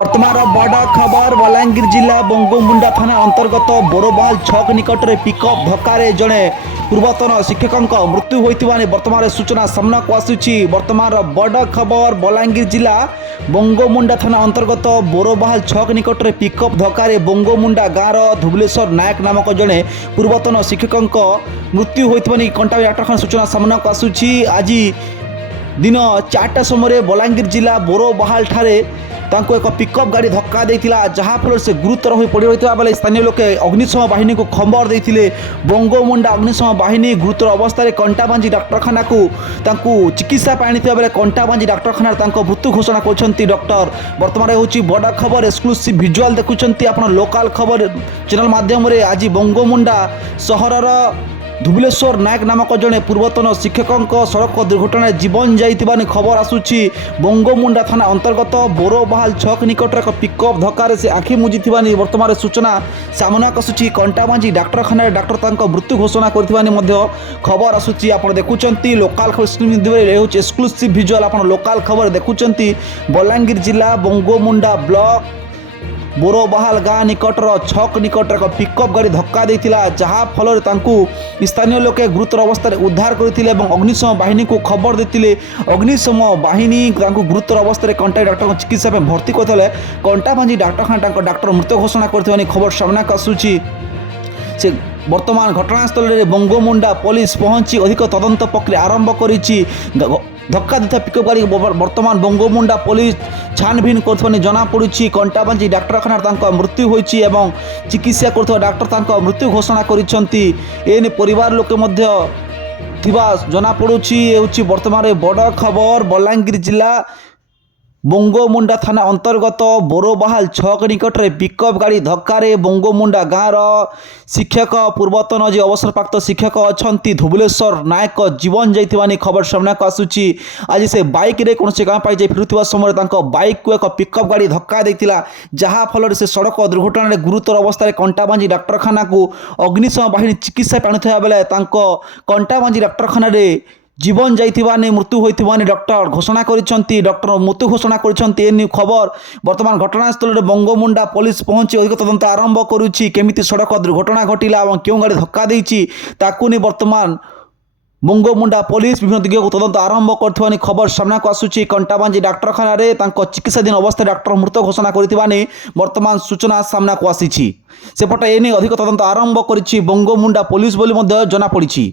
ବର୍ତ୍ତମାନର ବଡ଼ ଖବର ବଲାଙ୍ଗୀର ଜିଲ୍ଲା ବଙ୍ଗୋମୁଣ୍ଡା ଥାନା ଅନ୍ତର୍ଗତ ବୋରବାଲ ଛକ ନିକଟରେ ପିକଅପ୍ ଧକ୍କାରେ ଜଣେ ପୂର୍ବତନ ଶିକ୍ଷକଙ୍କ ମୃତ୍ୟୁ ହୋଇଥିବା ନେଇ ବର୍ତ୍ତମାନ ସୂଚନା ସାମ୍ନାକୁ ଆସୁଛି। ବର୍ତ୍ତମାନର ବଡ଼ ଖବର ବଲାଙ୍ଗୀର ଜିଲ୍ଲା ବଙ୍ଗୋମୁଣ୍ଡା ଥାନା ଅନ୍ତର୍ଗତ ବୋରବାଲ ଛକ ନିକଟରେ ପିକଅପ୍ ଧକ୍କାରେ ବଙ୍ଗୋମୁଣ୍ଡା ଗାଁର ଧୁବଲେଶ୍ୱର ନାୟକ ନାମକ ଜଣେ ପୂର୍ବତନ ଶିକ୍ଷକଙ୍କ ମୃତ୍ୟୁ ହୋଇଥିବା ନେଇ କଣ୍ଟାବୀ ଡାକ୍ତରଖାନା ସୂଚନା ସାମ୍ନାକୁ ଆସୁଛି। ଆଜି दिन 4टा समय बलांगीर जिला बोरोबाहाल ठारे तांको एक पिकअप गाड़ी धक्का देइथिला जहाँफल से गुरुतर हो पड़ रही बेले स्थानीय लोके अग्निशम बाहिनी को खबर देते। बंगोमुंडा अग्निशम बाहिनी गुरुतर अवस्था कंटाबांजी डाक्तरखाना को चिकित्सा आनी बेले कंटाबांजी डाक्तरखाना मृत्यु घोषणा कर डॉक्टर। बर्तमान होची बड़ा खबर एक्सक्लूसिव विजुअल देखुंत आप लोकल खबर चैनल माध्यम आज बंगोमुंडा सहरर धुबलेश्वर नायक नामक जड़े पूर्वतन शिक्षक सड़क दुर्घटना जीवन जाइथिबा खबर आसूची। बंगोमुंडा थाना अंतर्गत बोरोबाहाल छक निकट एक पिकअप धक्का से आखि मुझीथिबा वर्तमान सूचना सामनाक आसूची। कंटाबांजी डाक्तरखाना डाक्तर मृत्यु घोषणा कर खबर आसूची। आप देखुंत लोकल खबर एक्सक्लूसिव विजुअल आप लोकल खबर देखुंत बलांगीर जिला बंगोमुंडा ब्लॉक बोरोबाहाल गाँ निकटर छक निकट एक पिकअप गाड़ी धक्का देइथिला जहाँ फल स्थानीय लोके गुरुतर अवस्था उद्धार करते अग्निशम बाहिनी को खबर देते। अग्निशम बाहिनी गुरुतर अवस्था कंटाई डाक्तर चिकित्सा भर्ती करते कंटाबांजी डाक्तरखाना डाक्तर मृत्यु घोषणा कर खबर सामना आसूची। से वर्तमान घटनास्थल में बंगोमुंडा पुलिस पहुंची अधिक तदंत प्रक्रिया आरंभ करिछि। धक्का देता पिकअप गाड़ी वर्तमान बंगोमुंडा पुलिस छानभिन कर जना पड़ी। कंटाबांजी डाक्तरखाना मृत्यु होइछि एवं चिकित्सा कर डाक्तर मृत्यु घोषणा करिसेंती। एने परिवार लोके मध्य थिबा जना पड़ुछि। वर्तमान बड़ खबर बलांगीर जिला बंगोमुंडा थाना अंतर्गत बोरोबाहाल छक निकट में पिकअप गाड़ी धक्का बंगोमुंडा गाँव शिक्षक पूर्वतन जे अवसरप्राप्त शिक्षक अच्छा धुबलेश्वर नायक जीवन जाइथिबा खबर सामना को आसूची। आज से बाइक रे कौन गाँ पाई फेरुवा समय बाइक को एक पिकअप गाड़ी धक्का देइथिला जहाँ फल से सड़क दुर्घटना गुरुतर अवस्था कंटाबांजी डाक्तरखाना को अग्निशम बाहिनी चिकित्सा पाणुवा बेले कंटाबांजी डाक्तरखाना जीवन जाइथिबा मृत्यु होइथिबा डॉक्टर घोषणा करिसेंती। डॉक्टर मृत्यु घोषणा करिसेंती एनी खबर वर्तमान घटनास्थल में बंगोमुंडा पुलिस पहुंची अधिक तदंत आरंभ करुछि। केमिति सड़क दुर्घटना घटिला और क्यों गाड़ी धक्का देइछि ताकू नहीं वर्तमान बंगोमुंडा पुलिस विभिन्न दिग को तदंत आरंभ कर खबर सामना को आसूची। कंटाबांजी डाक्तरखाना चिकित्साधीन अवस्था डाक्तर मृत घोषणा करिथिबा वर्तमान सूचना सामना को आसीछि। सेपटे एने अधिक तदंत आरंभ करिछि बंगोमुंडा पुलिस बोली जना पड़िछि।